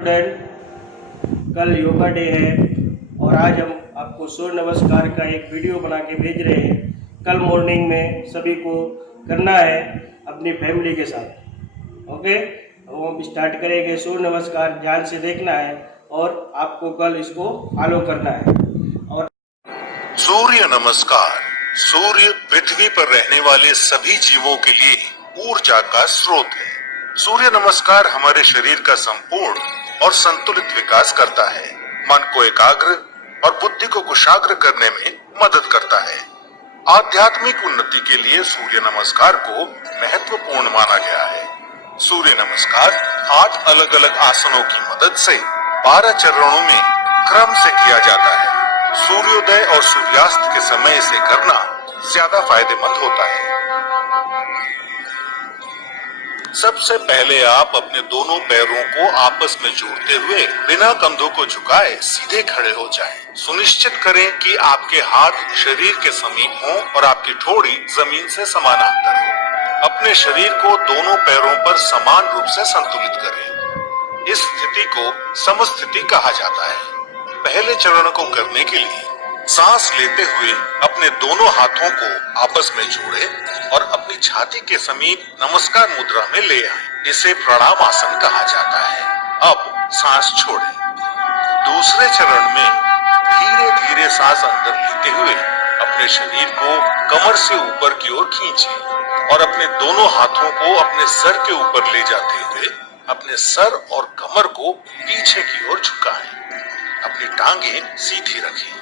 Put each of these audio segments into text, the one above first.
Student, कल yoga day है और आज हम आपको सूर्य नमस्कार का एक वीडियो बना के भेज रहे हैं। कल मॉर्निंग में सभी को करना है अपनी फैमिली के साथ। ओके, अब हम स्टार्ट करेंगे। सूर्य नमस्कार ध्यान से देखना है और आपको कल इसको फॉलो करना है। और सूर्य नमस्कार। सूर्य पृथ्वी पर रहने वाले सभी जीवों के लिए ऊर्जा का स्रोत है। सूर्य नमस्कार हमारे शरीर का संपूर्ण और संतुलित विकास करता है, मन को एकाग्र और बुद्धि को कुशाग्र करने में मदद करता है। आध्यात्मिक उन्नति के लिए सूर्य नमस्कार को महत्वपूर्ण माना गया है। सूर्य नमस्कार 8 अलग अलग आसनों की मदद से 12 चरणों में क्रम से किया जाता है। सूर्योदय और सूर्यास्त के समय इसे करना ज्यादा फायदेमंद होता है। सबसे पहले आप अपने दोनों पैरों को आपस में जोड़ते हुए बिना कंधों को झुकाए सीधे खड़े हो जाएं। सुनिश्चित करें कि आपके हाथ शरीर के समीप हों और आपकी ठोड़ी जमीन से समानांतर हो। अपने शरीर को दोनों पैरों पर समान रूप से संतुलित करें। इस स्थिति को समस्थिति कहा जाता है। पहले चरण को करने के लिए सांस लेते हुए अपने दोनों हाथों को आपस में जोड़े और अपनी छाती के समीप नमस्कार मुद्रा में ले आए। इसे प्रणाम आसन कहा जाता है। अब सांस छोड़ें। दूसरे चरण में धीरे धीरे सांस अंदर लेते हुए अपने शरीर को कमर से ऊपर की ओर खींचें और अपने दोनों हाथों को अपने सर के ऊपर ले जाते हुए अपने सर और कमर को पीछे की ओर झुकाएं। अपनी टांगें सीधी रखें।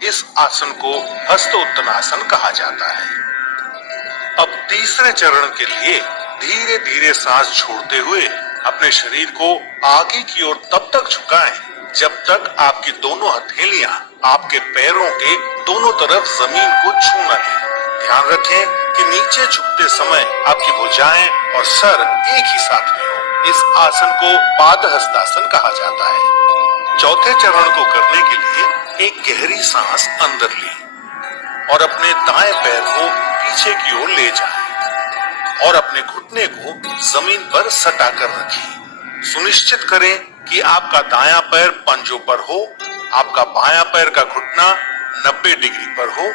इस आसन को हस्त उत्तनासन कहा जाता है। अब तीसरे चरण के लिए धीरे धीरे सांस छोड़ते हुए अपने शरीर को आगे की ओर तब तक झुकाएं जब तक आपकी दोनों हथेलियां आपके पैरों के दोनों तरफ जमीन को छू न लें। ध्यान रखें कि नीचे झुकते समय आपकी भुजाएं और सर एक ही साथ में हो। इस आसन को पादहस्तासन कहा जाता है। चौथे चरण को करने के लिए एक गहरी सांस अंदर लें और अपने दाएं पैर को पीछे की ओर ले जाएं और अपने घुटने को जमीन पर सटा कर रखें। सुनिश्चित करें कि आपका दायां पैर पंजों पर हो, आपका बायां पैर का घुटना 90 डिग्री पर हो,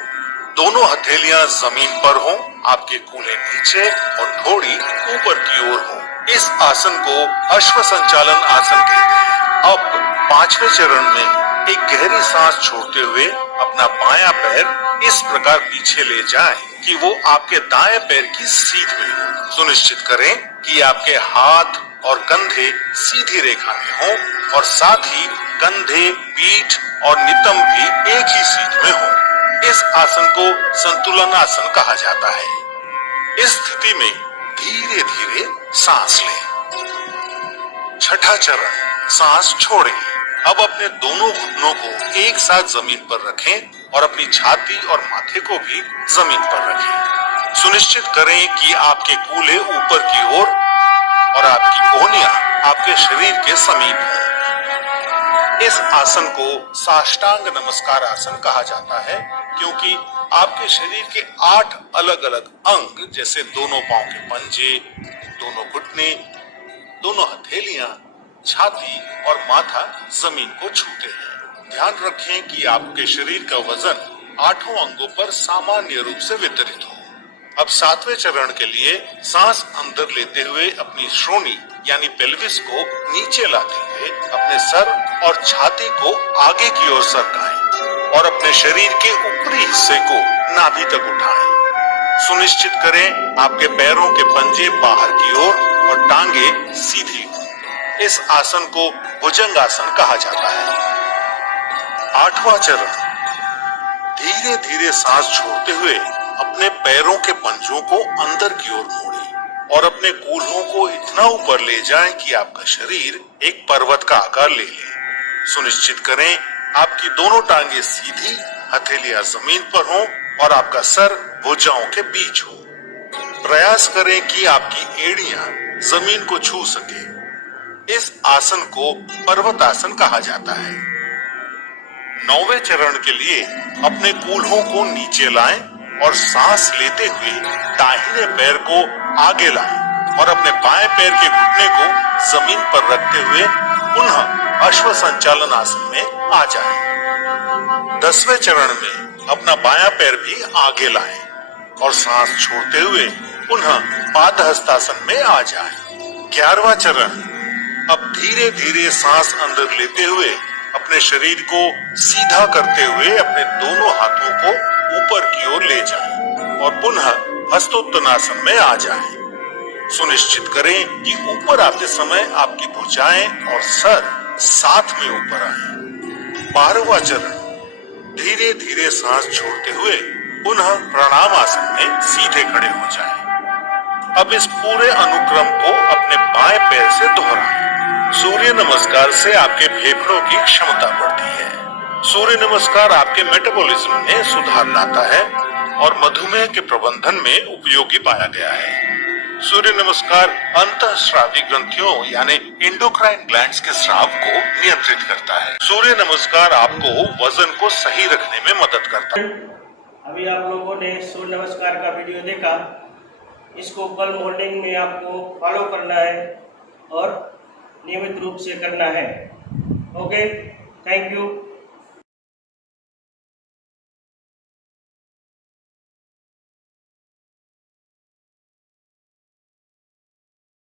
दोनों हथेलियां जमीन पर हो, आपके कूल्हे नीचे और ठोड़ी ऊपर की ओर हो। इस आसन को अश्व संचालन आसन कहते हैं। अब पांचवें चरण में एक गहरी सांस छोड़ते हुए अपना बायां पैर इस प्रकार पीछे ले जाएं कि वो आपके दाएं पैर की सीध में हो। सुनिश्चित करें कि आपके हाथ और कंधे सीधी रेखा में हों और साथ ही कंधे, पीठ और नितंब भी एक ही सीध में हो। इस आसन को संतुलन आसन कहा जाता है। इस स्थिति में धीरे धीरे सांस लें। छठा चरण, सांस छोड़ें। अब अपने दोनों घुटनों को एक साथ जमीन पर रखें और अपनी छाती और माथे को भी जमीन पर रखें। सुनिश्चित करें कि आपके कूल्हे ऊपर की ओर और आपकी कोहनियां आपके शरीर के समीप हों। इस आसन को साष्टांग नमस्कार आसन कहा जाता है क्योंकि आपके शरीर के 8 अलग अलग अंग जैसे दोनों पांव के पंजे, दोनों घुटने, दोनों हथेलियां, छाती और माथा जमीन को छूते हैं। ध्यान रखें कि आपके शरीर का वजन 8 अंगों पर सामान्य रूप से वितरित हो। अब 7वें चरण के लिए सांस अंदर लेते हुए अपनी श्रोणी यानी पेल्विस को नीचे लाते हुए अपने सर और छाती को आगे की ओर सरकाएं और अपने शरीर के ऊपरी हिस्से को नाभि तक उठाएं। सुनिश्चित करें आपके पैरों के पंजे बाहर की ओर और टांगे सीधी हो। इस आसन को भुजंगासन कहा जाता है। 8वां चरण, धीरे धीरे सांस छोड़ते हुए अपने पैरों के पंजों को अंदर की ओर मोड़ें और अपने कूल्हों को इतना ऊपर ले जाएं कि आपका शरीर एक पर्वत का आकार ले ले। सुनिश्चित करें आपकी दोनों टांगे सीधी, हथेलियां जमीन पर हों और आपका सर भुजाओं के बीच हो। प्रयास करें कि आपकी एड़ियां जमीन को छू सके। इस आसन को पर्वतासन कहा जाता है। 9वें चरण के लिए अपने कूल्हों को नीचे लाएं और सांस लेते हुए दाहिने पैर को आगे लाएं और अपने बाएं पैर के घुटने को जमीन पर रखते हुए पुनः अश्व संचालन आसन में आ जाएं। 10वें चरण में अपना बायां पैर भी आगे लाएं और सांस छोड़ते हुए पुनः पादहस्तासन में आ जाएं। 11वां चरण, अब धीरे धीरे सांस अंदर लेते हुए अपने शरीर को सीधा करते हुए अपने दोनों हाथों को ऊपर की ओर ले जाएं और पुनः हस्तोत्तनासन में आ जाएं। सुनिश्चित करें कि ऊपर आते समय आपकी भुजाएं और सर साथ में ऊपर आए। 12वां चरण, धीरे धीरे सांस छोड़ते हुए पुनः प्रणाम आसन में सीधे खड़े हो जाएं। अब इस पूरे अनुक्रम को अपने बाएं पैर से दोहराएं। सूर्य नमस्कार से आपके फेफड़ों की क्षमता बढ़ती है। सूर्य नमस्कार आपके मेटाबॉलिज्म में सुधार लाता है और मधुमेह के प्रबंधन में उपयोगी पाया गया है। सूर्य नमस्कार अंतःस्रावी ग्रंथियों यानी एंडोक्राइन ग्लैंड्स के स्राव को नियंत्रित करता है। सूर्य नमस्कार आपको वजन को सही रखने में मदद करता है। अभी आप लोगों ने सूर्य नमस्कार का वीडियो देखा, इसको कल मॉर्निंग में आपको फॉलो करना है और नियमित रूप से करना है। Okay, thank you.